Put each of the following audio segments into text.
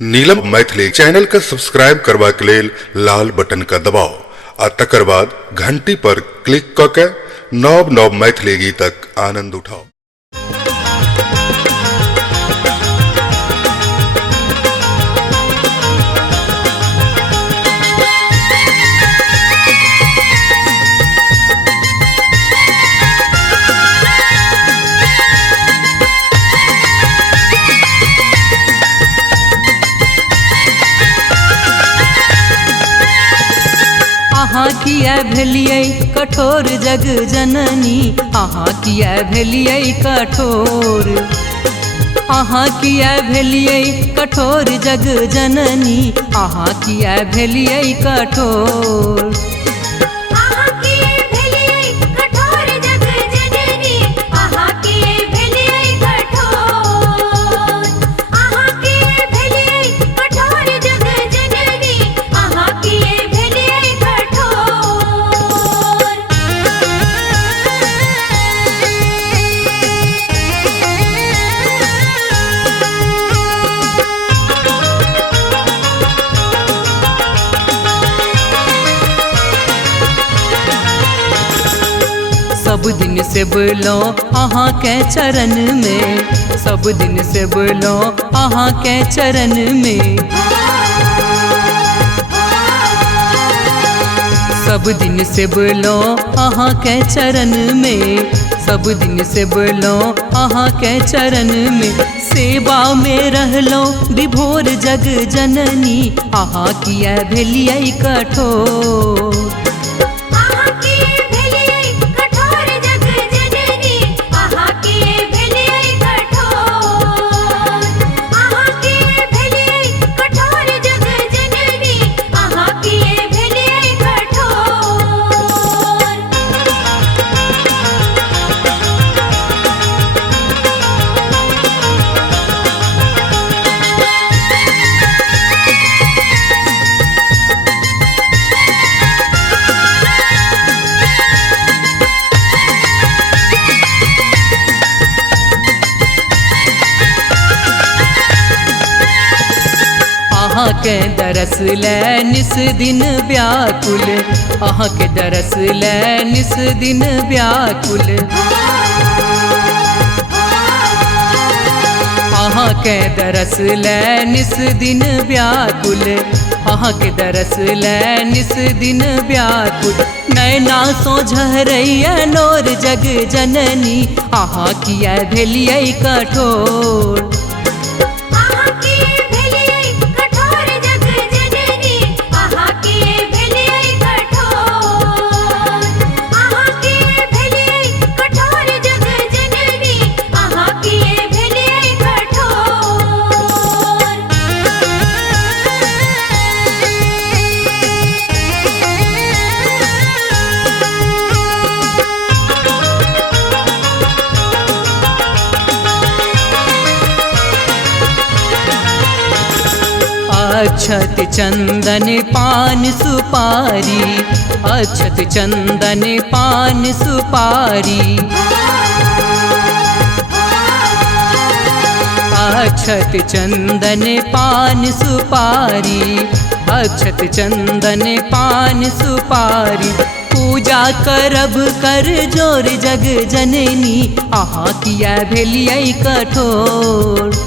नीलम Maithili channel का subscribe करबा के लेल लाल बटन का दबाव आ तकर बाद घंटी पर क्लिक क के नव नव मैथिली गीतक आनंद उठाओ। अहाँ किया भेलियै कठोर जग जननी, अहाँ किया भेलियै कठोर, अहाँ किया भेलियै कठोर जग जननी, अहाँ किया भेलियै कठोर। सब दिन से बोलो अहाँ के चरण में, सब दिन से बोलो अहाँ के चरण में, सब दिन से बोलो अहाँ के चरण में, सब दिन से बोलो अहाँ के चरण में। सेवा में रहलो विभोर जग जननी, अहाँ किया भेलियै कठोर। अहाँ के दरस ले निस दिन व्याकुल, अहाँ के दरस ले निस दिन व्याकुल, अहाँ के दरस ले निस दिन व्याकुल, अहाँ के दरस ले निस दिन व्याकुल। नैना सो झरैया नोर जग जननी, अहाँ किया भेलियै कठोर। अक्षत चंदन पान सुपारी, अक्षत चंदन पान सुपारी, अक्षत चंदन पान सुपारी, अक्षत चंदन पान सुपारी। पूजा करब कर जोर जग जननी, अहाँ किया भेलियै कठोर।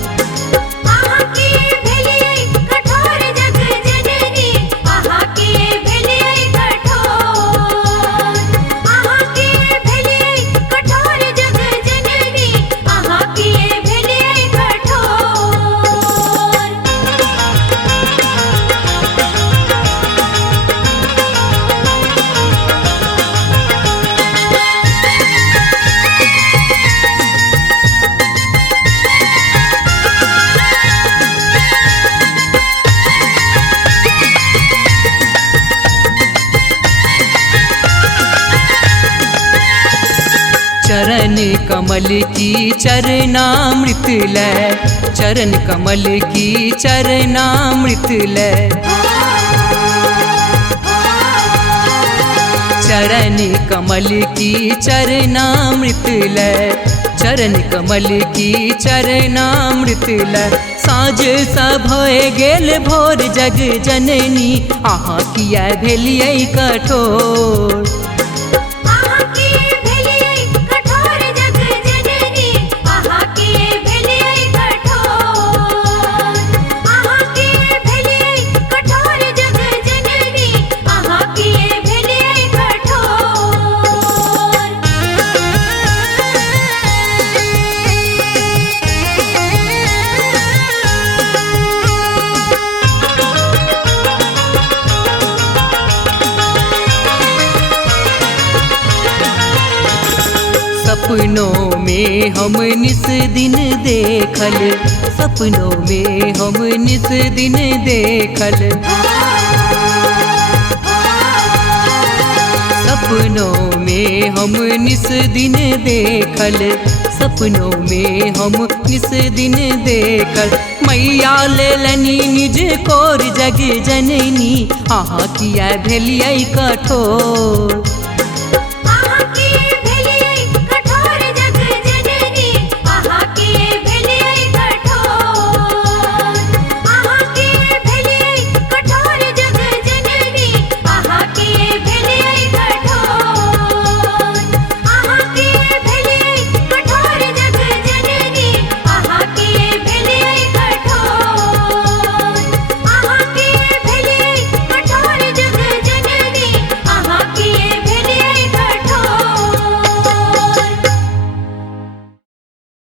चरण कमल की चरणामृत ले, चरण कमल की चरणामृत ले, चरण कमल की चरणामृत ले, चरण कमल की चरणामृत ल साँझ सब होए गेल भोर जग जननी अहाँ किया भेलियै कठोर। सपनों में हम निस दिन देखल, सपनों में हम निस दिन देखल, सपनों में हम निस दिन देखल, सपनों में हम निस दिन देखल। मैया लेलनी निज कोर जग जननी अहाँ किया भेलियै कठोर।